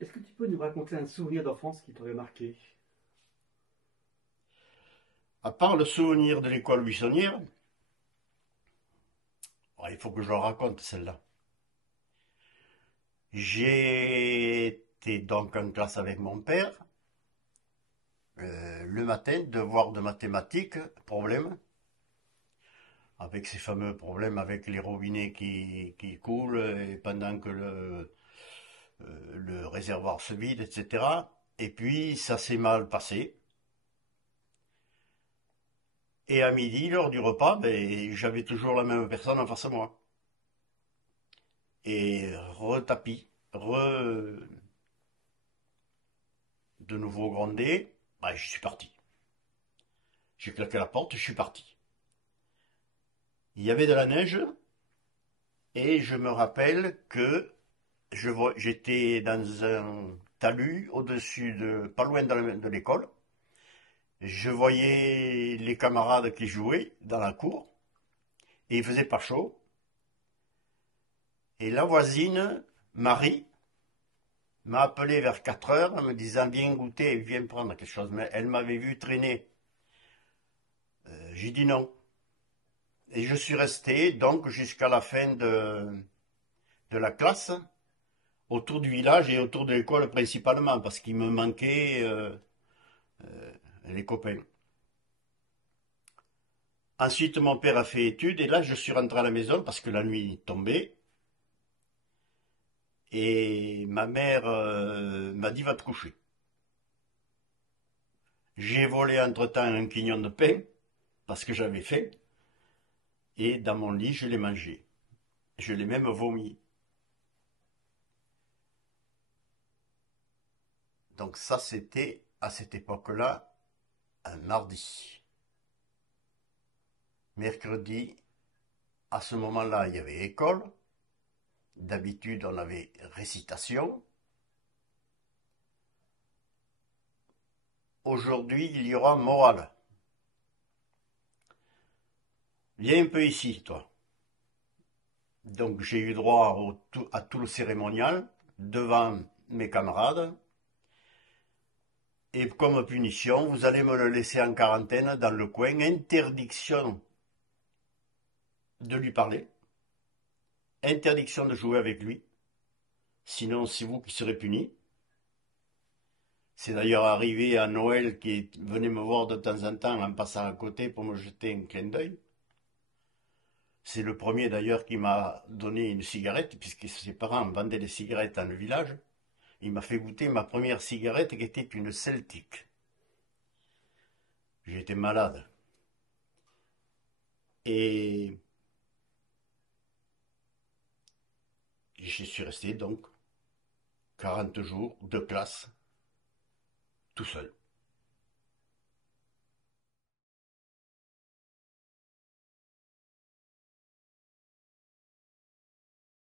Est-ce que tu peux nous raconter un souvenir d'enfance qui t'aurait marqué? À part le souvenir de l'école buissonnière, il faut que je le raconte celle-là. J'étais donc en classe avec mon père. Le matin, devoir de mathématiques, problème, avec ces fameux problèmes avec les robinets qui coulent et pendant que le réservoir se vide, etc. Et puis ça s'est mal passé. Et à midi, lors du repas, ben, j'avais toujours la même personne en face de moi. Et retapis, de nouveau grondé, bah, je suis parti. J'ai claqué la porte, je suis parti. Il y avait de la neige et je me rappelle que j'étais dans un talus au-dessus de, pas loin de l'école. Je voyais les camarades qui jouaient dans la cour et il faisait pas chaud. Et la voisine, Marie, m'a appelé vers 4 heures en me disant viens goûter, viens prendre quelque chose. Mais elle m'avait vu traîner. J'ai dit non. Et je suis resté donc jusqu'à la fin de la classe, autour du village et autour de l'école principalement, parce qu'il me manquait les copains. Ensuite, mon père a fait études et là, je suis rentré à la maison parce que la nuit tombait. Et ma mère m'a dit va te coucher. J'ai volé entre-temps un quignon de pain parce que j'avais faim. Et dans mon lit, je l'ai mangé. Je l'ai même vomi. Donc ça, c'était à cette époque-là un mardi. Mercredi, à ce moment-là, il y avait école. D'habitude, on avait récitation. Aujourd'hui, il y aura morale. Viens un peu ici, toi. Donc, j'ai eu droit à tout le cérémonial devant mes camarades. Et comme punition, vous allez me le laisser en quarantaine dans le coin. Interdiction de lui parler. Interdiction de jouer avec lui. Sinon, c'est vous qui serez puni. C'est d'ailleurs arrivé à Noël qui venait me voir de temps en temps en passant à côté pour me jeter un clin d'œil. C'est le premier d'ailleurs qui m'a donné une cigarette, puisque ses parents vendaient des cigarettes dans le village. Il m'a fait goûter ma première cigarette qui était une Celtic. J'étais malade. Et je suis resté donc 40 jours de classe tout seul.